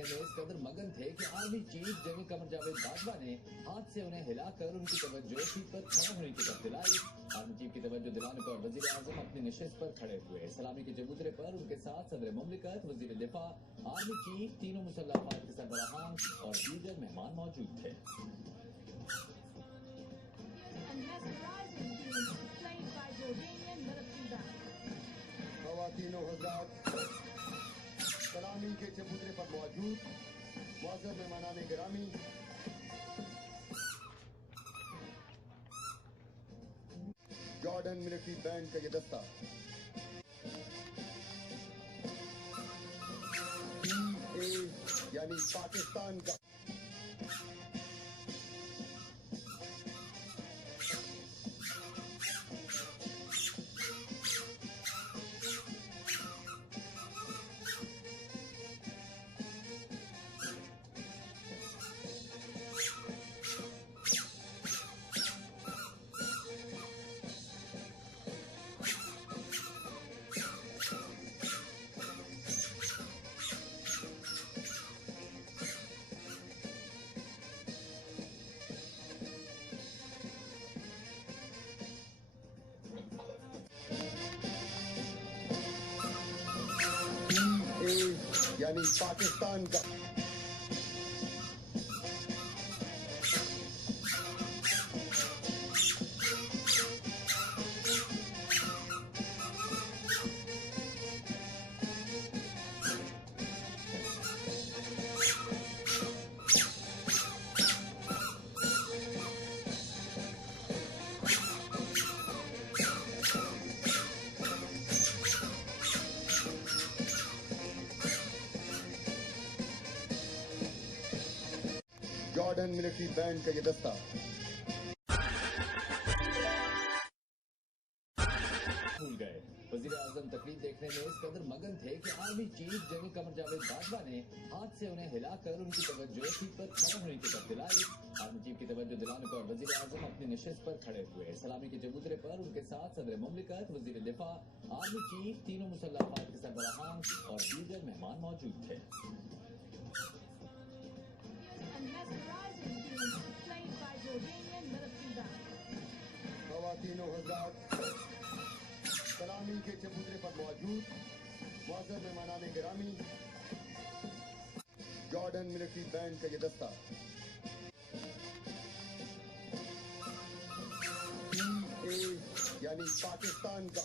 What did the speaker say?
देखने में इस कदर मगन थे कि army chief general Qamar Javed Bajwa ने हाथ से उन्हें हिलाकर उनकी तवज्जो सीट पर खड़ा होने की तरफ दिलाई। आर्मी चीफ की तवज्जो दिलाने पर वजीर आजम अपनी नशिस्त पर खड़े हुए। सलामी के चबूतरे पर उनके साथ सदर मुमलिकत, वजीर दिफा, आर्मी चीफ, तीनों मुसल्लह अफवाज के सरबराहान और दीगर मेहमान मौजूद थे। खवातीनो हज़रात, सलामी के चबूतरे पर मौजूद मुअज़्ज़ज़ मेहमानान गिरामी, जॉर्डन मिलिट्री बैंड का ये दस्ता यानी पाकिस्तान का यानी पाकिस्तान का जॉर्डन मिलिट्री बैंड का ये दस्ता भूल गए। वजीर आजम तकरीब देखने में इस कदर मगन थे कि army chief general Qamar Javed Bajwa ने हाथ से उन्हें हिलाकर उनकी तवज्जो सीट पर खड़ा होने की तरफ दिलाई। आर्मी चीफ की तवज्जो दिलाने पर वजीर आजम अपनी नशिस्त पर खड़े हुए। सलामी के चबूतरे पर उनके साथ सदर मुमलिकत, वजीर दिफा, आर्मी चीफ, तीनों मुसल्लह अफवाज के सरबराहान और दीगर मेहमान मौजूद थे। खवातीनो हज़रात, सलामी के चबूतरे पर मौजूद मुअज़्ज़ज़ मेहमानान गिरामी, जॉर्डन मिलिट्री बैंड का ये दस्ता यानी पाकिस्तान का